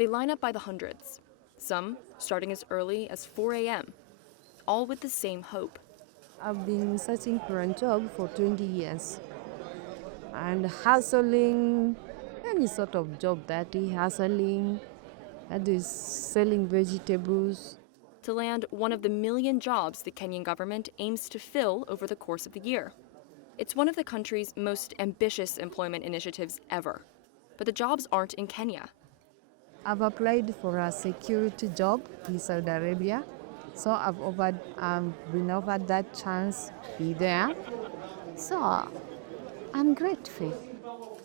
They line up by the hundreds, some starting as early as 4 a.m., all with the same hope. I've been searching for a job for 20 years and hustling, any sort of job that is hustling, that is selling vegetables. To land one of the million jobs the Kenyan government aims to fill over the course of the year. It's one of the country's most ambitious employment initiatives ever. But the jobs aren't in Kenya. I've applied for a security job in Saudi Arabia, so I've been offered that chance to be there. So I'm grateful.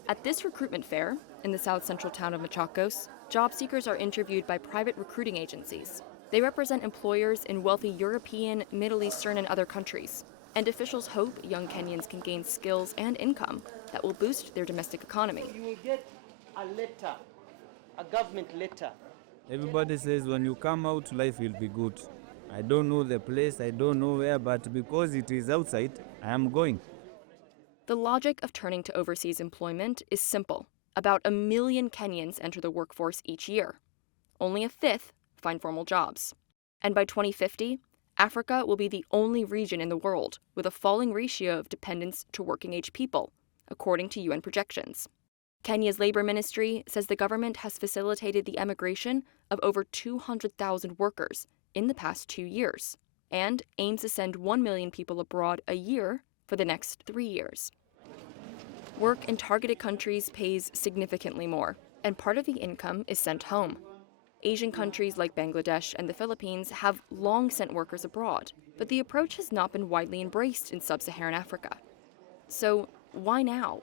At this recruitment fair, in the south central town of Machakos, job seekers are interviewed by private recruiting agencies. They represent employers in wealthy European, Middle Eastern, and other countries. And officials hope young Kenyans can gain skills and income that will boost their domestic economy. You will get a letter, a government letter. Everybody says when you come out, life will be good. I don't know the place, I don't know where, but because it is outside, I am going. The logic of turning to overseas employment is simple. About 1 million Kenyans enter the workforce each year. Only a fifth find formal jobs. And by 2050, Africa will be the only region in the world with a falling ratio of dependents to working-age people, according to UN projections. Kenya's labor ministry says the government has facilitated the emigration of over 200,000 workers in the past 2 years and aims to send 1 million people abroad a year for the next 3 years. Work in targeted countries pays significantly more, and part of the income is sent home. Asian countries like Bangladesh and the Philippines have long sent workers abroad, but the approach has not been widely embraced in sub-Saharan Africa. So why now?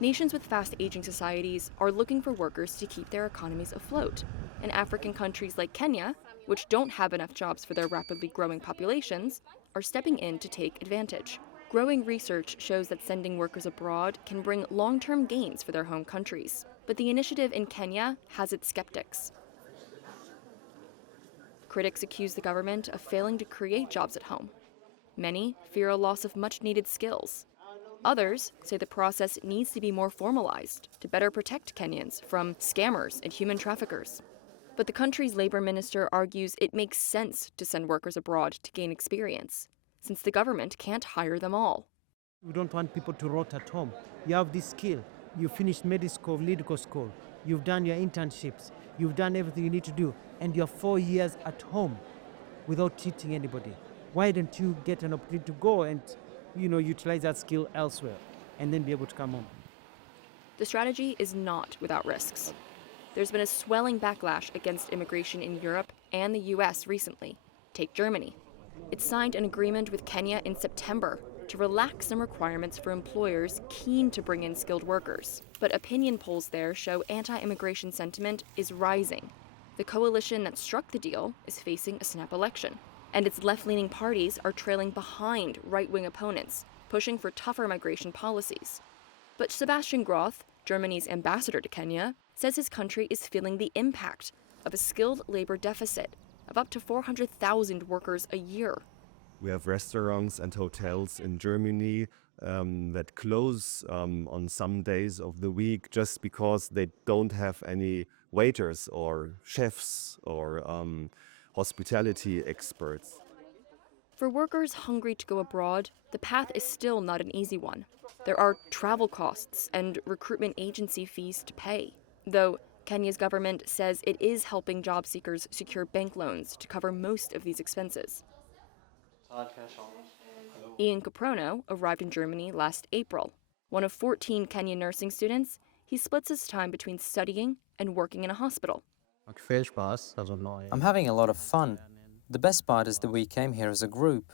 Nations with fast-aging societies are looking for workers to keep their economies afloat, and African countries like Kenya, which don't have enough jobs for their rapidly growing populations, are stepping in to take advantage. Growing research shows that sending workers abroad can bring long-term gains for their home countries. But the initiative in Kenya has its skeptics. Critics accuse the government of failing to create jobs at home. Many fear a loss of much-needed skills. Others say the process needs to be more formalized to better protect Kenyans from scammers and human traffickers. But the country's labor minister argues it makes sense to send workers abroad to gain experience, since the government can't hire them all. We don't want people to rot at home. You have this skill. You finished medical school. You've done your internships. You've done everything you need to do. And you're 4 years at home without teaching anybody. Why don't you get an opportunity to go and, utilize that skill elsewhere and then be able to come home? The strategy is not without risks. There's been a swelling backlash against immigration in Europe and the US recently. Take Germany. It signed an agreement with Kenya in September to relax some requirements for employers keen to bring in skilled workers. But opinion polls there show anti-immigration sentiment is rising. The coalition that struck the deal is facing a snap election, and its left-leaning parties are trailing behind right-wing opponents, pushing for tougher migration policies. But Sebastian Groth, Germany's ambassador to Kenya, says his country is feeling the impact of a skilled labor deficit of up to 400,000 workers a year. We have restaurants and hotels in Germany that close on some days of the week just because they don't have any waiters or chefs or hospitality experts. For workers hungry to go abroad, the path is still not an easy one. There are travel costs and recruitment agency fees to pay, though Kenya's government says it is helping job seekers secure bank loans to cover most of these expenses. Ian Caprono arrived in Germany last April. One of 14 Kenyan nursing students, he splits his time between studying and working in a hospital. I'm having a lot of fun. The best part is that we came here as a group.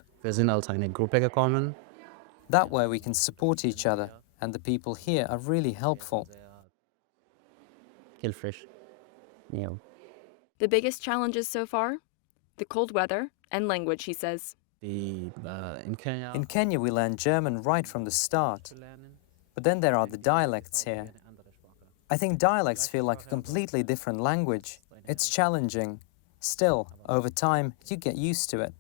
That way we can support each other, and the people here are really helpful. The biggest challenges so far? The cold weather and language, he says. In Kenya we learn German right from the start, but then there are the dialects here. I think dialects feel like a completely different language. It's challenging. Still, over time, you get used to it.